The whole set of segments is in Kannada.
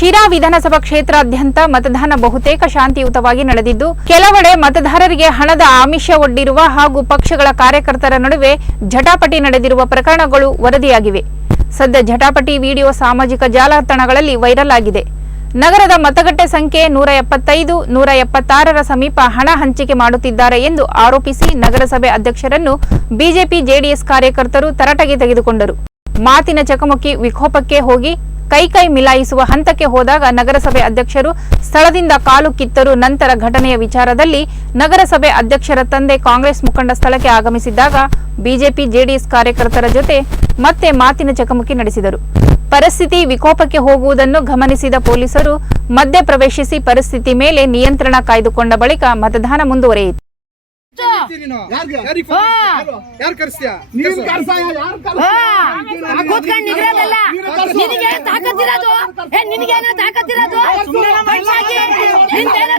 ಶಿರಾ ವಿಧಾನಸಭಾ ಕ್ಷೇತ್ರಾದ್ಯಂತ ಮತದಾನ ಬಹುತೇಕ ಶಾಂತಿಯುತವಾಗಿ ನಡೆದಿದ್ದು, ಕೆಲವೆಡೆ ಮತದಾರರಿಗೆ ಹಣದ ಆಮಿಷ ಒಡ್ಡಿರುವ ಹಾಗೂ ಪಕ್ಷಗಳ ಕಾರ್ಯಕರ್ತರ ನಡುವೆ ಜಟಾಪಟಿ ನಡೆದಿರುವ ಪ್ರಕರಣಗಳು ವರದಿಯಾಗಿವೆ. ಸದ್ಯ ಜಟಾಪಟಿ ವಿಡಿಯೋ ಸಾಮಾಜಿಕ ಜಾಲತಾಣಗಳಲ್ಲಿ ವೈರಲ್ ಆಗಿದೆ. ನಗರದ ಮತಗಟ್ಟೆ ಸಂಖ್ಯೆ ನೂರ ಎಪ್ಪತ್ತೈದು, ನೂರ ಎಪ್ಪತ್ತಾರರ ಸಮೀಪ ಹಣ ಹಂಚಿಕೆ ಮಾಡುತ್ತಿದ್ದಾರೆ ಎಂದು ಆರೋಪಿಸಿ ನಗರಸಭೆ ಅಧ್ಯಕ್ಷರನ್ನು ಬಿಜೆಪಿ ಜೆಡಿಎಸ್ ಕಾರ್ಯಕರ್ತರು ತರಾಟೆಗೆ ತೆಗೆದುಕೊಂಡರು. ಮಾತಿನ ಚಕಮಕಿ ವಿಕೋಪಕ್ಕೆ ಹೋಗಿ ಕೈ ಕೈ ಮಿಲಾಯಿಸುವ ಹಂತಕ್ಕೆ ಹೋದಾಗ ನಗರಸಭೆ ಅಧ್ಯಕ್ಷರು ಸ್ಥಳದಿಂದ ಕಾಲು ಕಿತ್ತರು ನಂತರ ಘಟನೆಯ ವಿಚಾರದಲ್ಲಿ ನಗರಸಭೆ ಅಧ್ಯಕ್ಷರ ತಂದೆ ಕಾಂಗ್ರೆಸ್ ಮುಖಂಡ ಸ್ಥಳಕ್ಕೆ ಆಗಮಿಸಿದ್ದಾಗ ಬಿಜೆಪಿ ಜೆಡಿಎಸ್ ಕಾರ್ಯಕರ್ತರ ಜೊತೆ ಮತ್ತೆ ಮಾತಿನ ಚಕಮಕಿ ನಡೆಸಿದರು. ಪರಿಸ್ಥಿತಿ ವಿಕೋಪಕ್ಕೆ ಹೋಗುವುದನ್ನು ಗಮನಿಸಿದ ಪೊಲೀಸರು ಮಧ್ಯ ಪ್ರವೇಶಿಸಿ ಪರಿಸ್ಥಿತಿ ಮೇಲೆ ನಿಯಂತ್ರಣ ಕಾಯ್ದುಕೊಂಡ ಬಳಿಕ ಮತದಾನ ಮುಂದುವರೆಯಿತು. ಯಾರು ನಿನಗೆ ತಾಕತ್ತಿರೋದು? ಏ ನಿನಗೇನೋ ತಾಕತ್ತಿರೋದು? ನಿಂದೇನೋ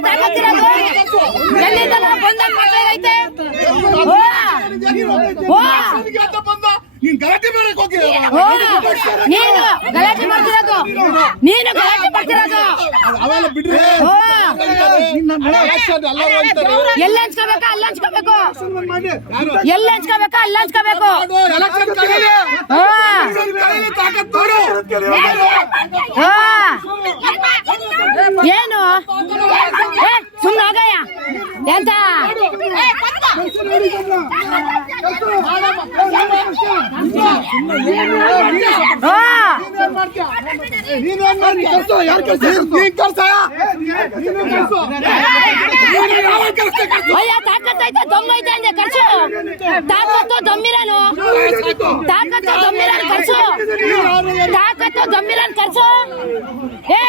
ಎಲ್ಲಿಂದಲ್ಲ ಬಂದ ನೀನ್ ಗಲಾಟೆ ಮಾಡಕ್ ಹೋಗಿ ಓ ನೀನು ಗಲಾಟೆ ಮಾಡ್ತಿರೋದು? ನೀನು ಗಲಾಟೆ ಮಾಡ್ತಿರೋದು? ಅವೆಲ್ಲ ಬಿಡ್ರಿ. ಎಲ್ಲ ಹಂಚ್ಕೋಬೇಕಾ ಅಲ್ಲ ಹಂಚ್ಕೋಬೇಕು? ಎಲ್ಲ ಹಂಚ್ಕೋಬೇಕಾ ಅಲ್ಲ ಹಂಚ್ಕೋಬೇಕು? ಏನು? ಸುಮ್ಮನೆ ಹೋಗಯ್ಯ ಎಂತ? ಓ ನೀನ್ ಏನ್ ಮಾಡ್ತಿ? ಕರ್ಸು, ಯಾರ್? ನೀನ್? ನೀನು. ನೀನು. ಅಯ್ಯ ಅಂದೆ ತಾಕತ್ತು ದಮ್ಮಿರನು ತಾಕತ್ತು ದಮ್ಮಿರನ್ ಕಳ್ಸು ತಾಕತ್ತು ದಮ್ಮಿರನ್ ಖರ್ಚು ಏ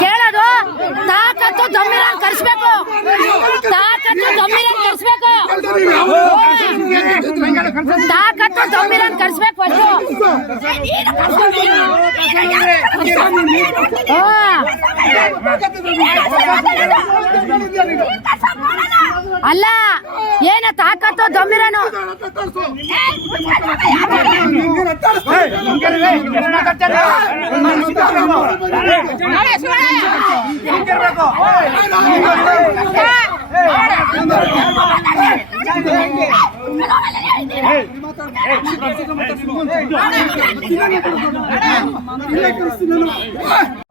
ಕೇಳೋದು ತಾಕತ್ತು ದಮ್ಮಿರನ್ ಕರ್ಸ್ಬೇಕು ತಾಕತ್ತು ದಮ್ಮಿರನ್ ಕರ್ಸ್ಬೇಕು ತಾಕತ್ತು ದಮ್ಮಿರನ್ ಕರ್ಸ್ಬೇಕು ಅಷ್ಟು ಅಲ್ಲ ಏನ ತಾಕತ್ತು ದಮ್ಮಿರನು మాట్లాడుతున్నాను